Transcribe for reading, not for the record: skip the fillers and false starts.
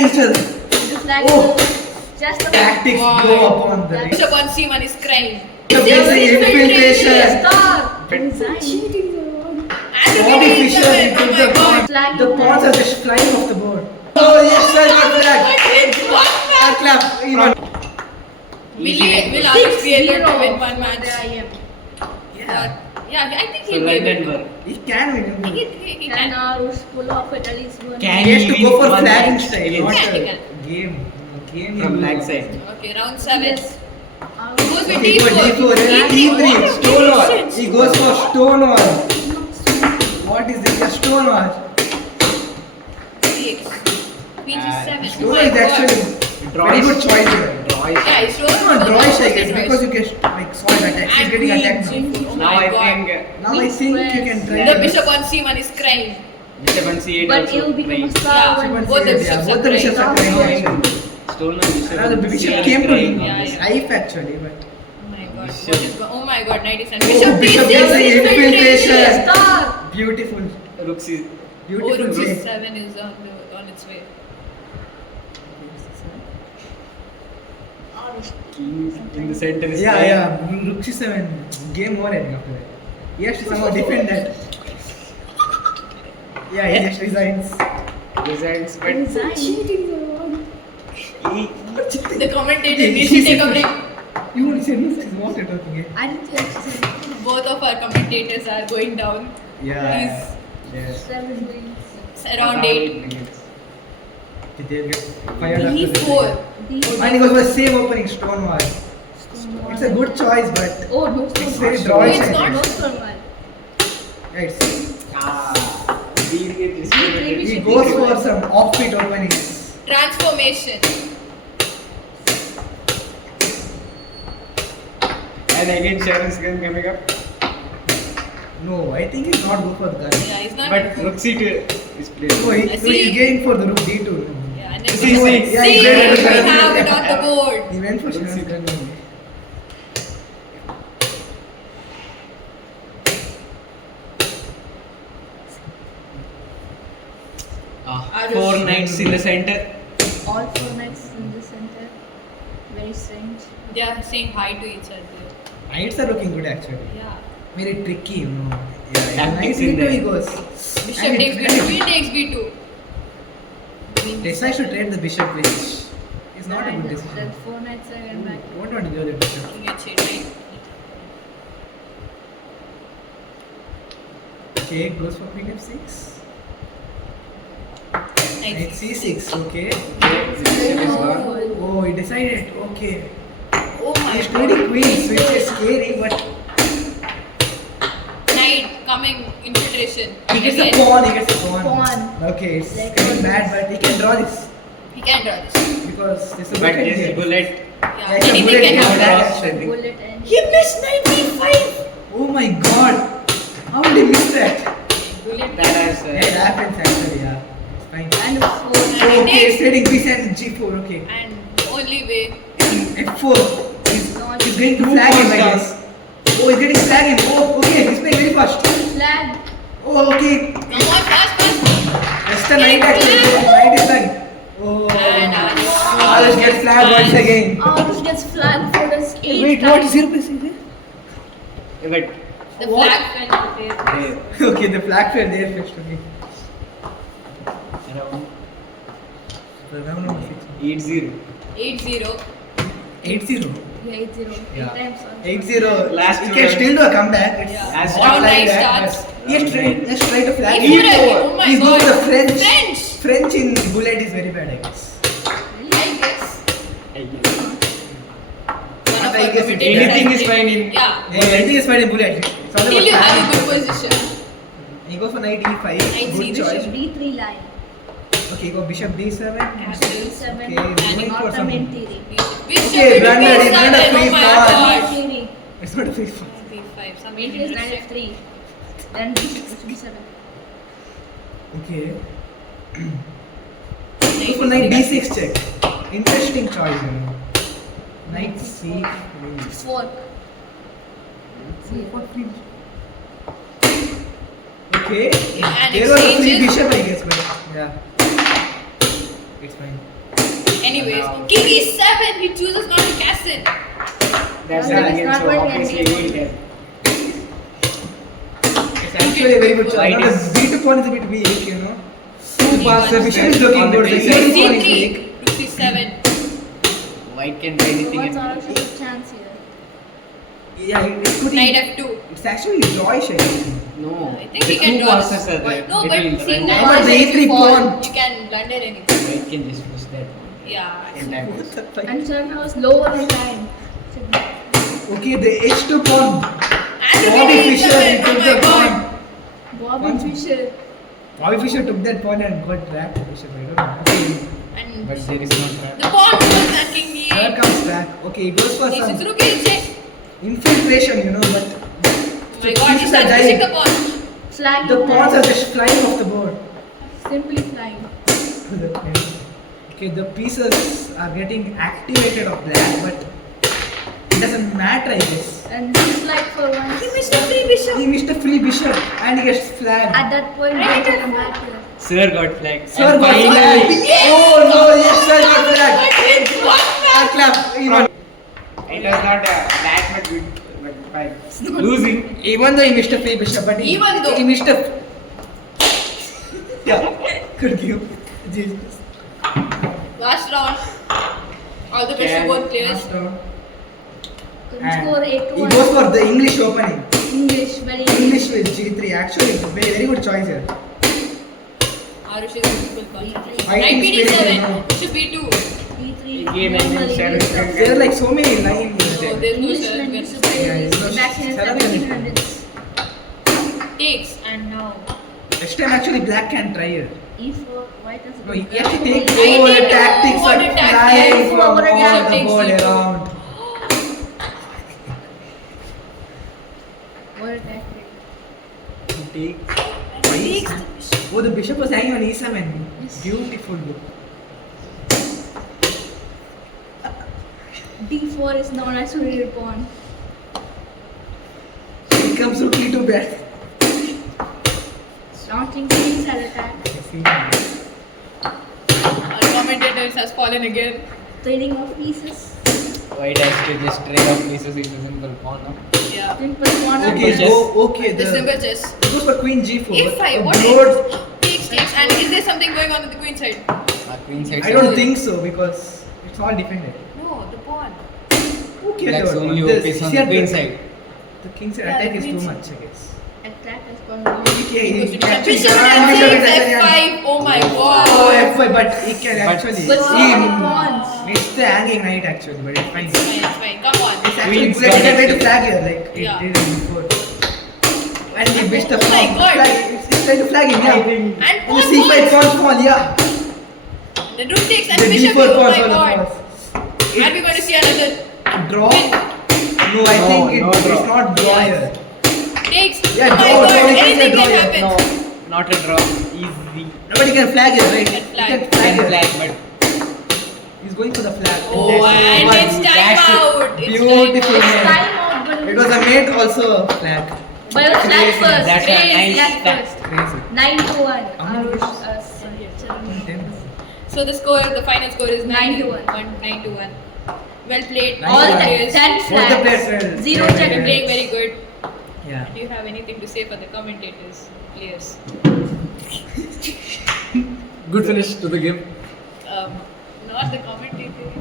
flag each other. The flag Oh. is just the Tactics go upon the Bishop on c1 is crying. Bishop is infiltration. Stop. But- Cheating. And Bobby the Fischer, he oh took my the god. pawn. The pawns are just flying off the board. Oh yes, sir, got flag. Ah, clap. Even. Will Anush be able to win one match? There I am. Yeah. Yeah, I think So he'll be London able to. won. He can win. He Can can. Arush pull off at least one? Can He has he to go win for one flagging match style, against- not He a can. game. Game From you back lose. side. Okay, round 7. Yes. He goes with He for D4. D4, E3. E3, stone wall. He goes for stone wall. What is this? A stone wall. D8. Queen G7. Stone wall is actually very good choice here. Yeah, he's showing. No, drawish I guess because you get like soil attack. He's And getting queen attacked. G4. Oh Now my I god. think Now I think you can try. The this. bishop on c1 is crying. Bishop on c8 But also it will become a crying. star Yeah, when both the bishops both are the bishops are crying. crying. actually. Stone on bishop. Now the bishop Yeah, came to crying. Yeah, his yeah. eye actually, but Oh my god. Bishop. What is oh my god, knight is Oh, Bishop bishop D6 D6 is infiltration. Star. beautiful, Rooks is Oh, beautiful rook play. C7 is on its way. king in the center is Yeah, crying. yeah. Rook C7. Game over ending after that. He has to somehow defend that. Yeah, he just resigns. Resigns, but he The commentator needs to take a break. You won't say this is what you're talking about. I didn't think Both of our commentators are going down. Yeah. Yes. 7 wins. It's around 8. They'll get fired after this. D4. And he goes for the same opening stone wall. It's a good choice, but Oh, no, it's stone very wall. drawish. It's I not think. No stone wall. Yeah, it's- he He goes for some offbeat openings. Transformation. And again Sharon's gun coming up. No, I think he's not go for the gun. Yeah, he's not. But rook c2 is played. No, I he's see. going for the rook D2. Yeah, and then See, we see, yeah, he see, went we for Sharon's have gun. it on the board. He went for Rook Sharon's C2. gun only. Four knights in the center. All 4 knights in the center. Very strange. They are saying hi to each other. Knights are looking good actually. Yeah. Very tricky, you know. Yeah, Tactics knight in D2 there. he goes. Bishop And takes it- B2. Queen takes B2. Queen Decides to trade the bishop, which is not a good And decision. then 4 knights are again back. What want to give the bishop? King H8, right? Okay, goes for queen f6. Knight Knight c6, okay. The bishop is gone. Oh, he decided, okay. Oh my He's god. trading queens, which is scary, but Knight coming infiltration. he gets a Again. pawn, he gets a pawn. Pawn. Okay, it's Like getting all bad, this. but he can draw this. He can draw this. Because there's a But wicket this here. bullet. Yeah, Yeah, it's a anything bullet can in happen. that actually. Bullet and He missed knight B5. Oh my god! How did he miss that? Bullet. That has Yeah, it happens actually, yeah. It's fine. and 4 And Okay, next- it's trading b7 g4, okay. And only way. f4. He's going to flag him, I guess. Oh, he's getting flag him. Oh, okay, he's playing very fast. flag. Oh, okay. Come on, fast, fast. That's the knight actually. Knight is flag. Oh. And Arush gets flag once again. Arush gets flag for the eighth Wait, time. what is your place here? But the What? flag fell to there. Okay, the flag fell there first, okay. around So round number 6. 8-0. 8-0. 8-0. Yeah, 8-0. Yeah. 8 times. 8-0. Last he two can rounds. still do a comeback. It's Yeah. Last not round like nine that, starts. but let's try to flag E4 him. again. Oh my He's going god. to the French. French. French in bullet is very bad, I guess. I guess. I guess. One of I our guess commentators anything has is been- fine in- Yeah. Yeah, anything is fine in bullet. It's all Still about you have a flag. good position. He go for knight e5. Knight Good c, choice. Bishop D3 line. Okay, go bishop d7. Castle. 7 Okay, and going for some. ornamentary. Bishop Okay, into Brandon, he's B7. not a free Oh my pawn. god. Theory. It's not a free fall. B5. Something Mate is knight interesting. f3. Then B6, B7. Okay. Go for knight d6 check. Interesting choice, you know. Knight c. 4. Okay. And There was a free exchanges. bishop, I guess, but yeah. It's fine. Anyways, Now- king e7. He chooses not to castle. That's No, the it's again, not so going obviously anywhere. you will get. It's actually a very good choice. White Now is- the b2 pawn is a bit weak, you know. Two pass, the D1 bishop is looking on the good. The basic. e3 pawn is C3. weak. Rook c7. White can do So anything. what's our and- chance here? Yeah, it's good. Knight f2. It's actually drawish, I think. No, I think the he can two draw passes this. are there. No, It but will see, run now down. But the if you A3 fall, pawn. you can blunder anything. White can just push that Yeah. in time. What the fuck? And Sharma was lower on time. Okay, the h2 pawn. And the Bobby king Fischer e7. Oh took my the god. pawn. Bobby One- Fischer. Bobby Fischer took that pawn and got back to bishop. I don't know. Okay, And But there is no trap. the pawn goes and king here e8. comes back. Okay, it goes for He some says rook e6. infiltration, you know, but Oh my god, he pieces are starts pushing dying. the pawn. Flying. The pawns are blind. just flying off the board. Simply flying. Okay, the pieces are getting activated of black, but it doesn't matter, I guess. And just like for once. He missed a free bishop. He missed a free bishop and he gets flagged. At that point, Right, it right. doesn't matter. Sir got flagged. Sir And got finally, flagged. Oh no, yes, sir got flagged. It's one Ah, match. clap. He won. It was not that much good, but fine. Losing. Even though he missed a free bishop, but Even though. he missed a. Yeah, good game. Jesus. Last round. All the best to both players. Last round. Couldn't And score 8 to he 1. goes for the English opening. English, very English with G3. Actually, very good choice here. Arush is a beautiful call. I Knight think space is b7. now. Bishop b2. B3. Game normal ending English 7. stuff. There are like so many lines. So there's no Englishman used to play Yeah, it's this not- back in Sarah 1700s. takes and now. Next time, actually, black can try it. E4, white has No, a you good have to take play. over I the need to tactics what are a tactic. flying from all Over attack the takes board you to- around. What a tactic. He Takes the bishop. Oh, the bishop was hanging on e7. Yes. Beautiful look. D4 is known as rear pawn. Here comes rook e2 back. Launching queens at attack. Our commentators has fallen again. Trading of pieces. White has to just trade off pieces with a simple pawn. No? Yeah. Simple pawn on Okay, chess. so okay, The simple chess. it goes for queen g4. A5. A What board- is takes. And is there something going on the queen side? Queen side. I don't think so because it's all defended. No, the pawn. Okay, Black's sure. only This- OP is on see, the queen side. The king side Yeah, attack the is queen too side. much, I guess. attack as possible. Okay, he Bishop can bishop Ah, bishop is takes actually- f5. Oh my Oh, god. f5, but he can But- actually. But he so many pawns. It's the hanging knight actually, but it's fine. It's fine, it's fine. Come on. It's actually Queen's good. He can gone try to actually. flag here, like it Yeah. did before. And he missed the Oh my pawn. God. Flag. It's trying to flag him, yeah. think- And And pawn the c5 falls. pawn, yeah. The rook takes and The bishop. d4 Oh pawn my for the god. pass. Are we going to see another Draw? No, I No, think no it's draw. not draw Yes. here. takes? Yeah, Oh my draw, god. draw, we can Anything say can draw, happen. No, not a draw. Easy. Nobody can flag here, right? Can flag. He can flag Can here. flag, but He's going for the flag. Oh, That's and one. it's time That's it. out. It's Beautiful. time out. Time out, but It was a mate also a flag. But it was flag Crazy. first. That's a Crazy, nice flag flag. first. Crazy. 9 to 1. Arush. Charan. So the score, the final score is 9 to 1. 9 to 1. Well played. Nice All one. the players. 10 Both the flags. players were- Zero yeah, check yeah, Playing and very good. Yeah. Do you have anything to say for the commentators, players? Good finish to the game. Not the commentators.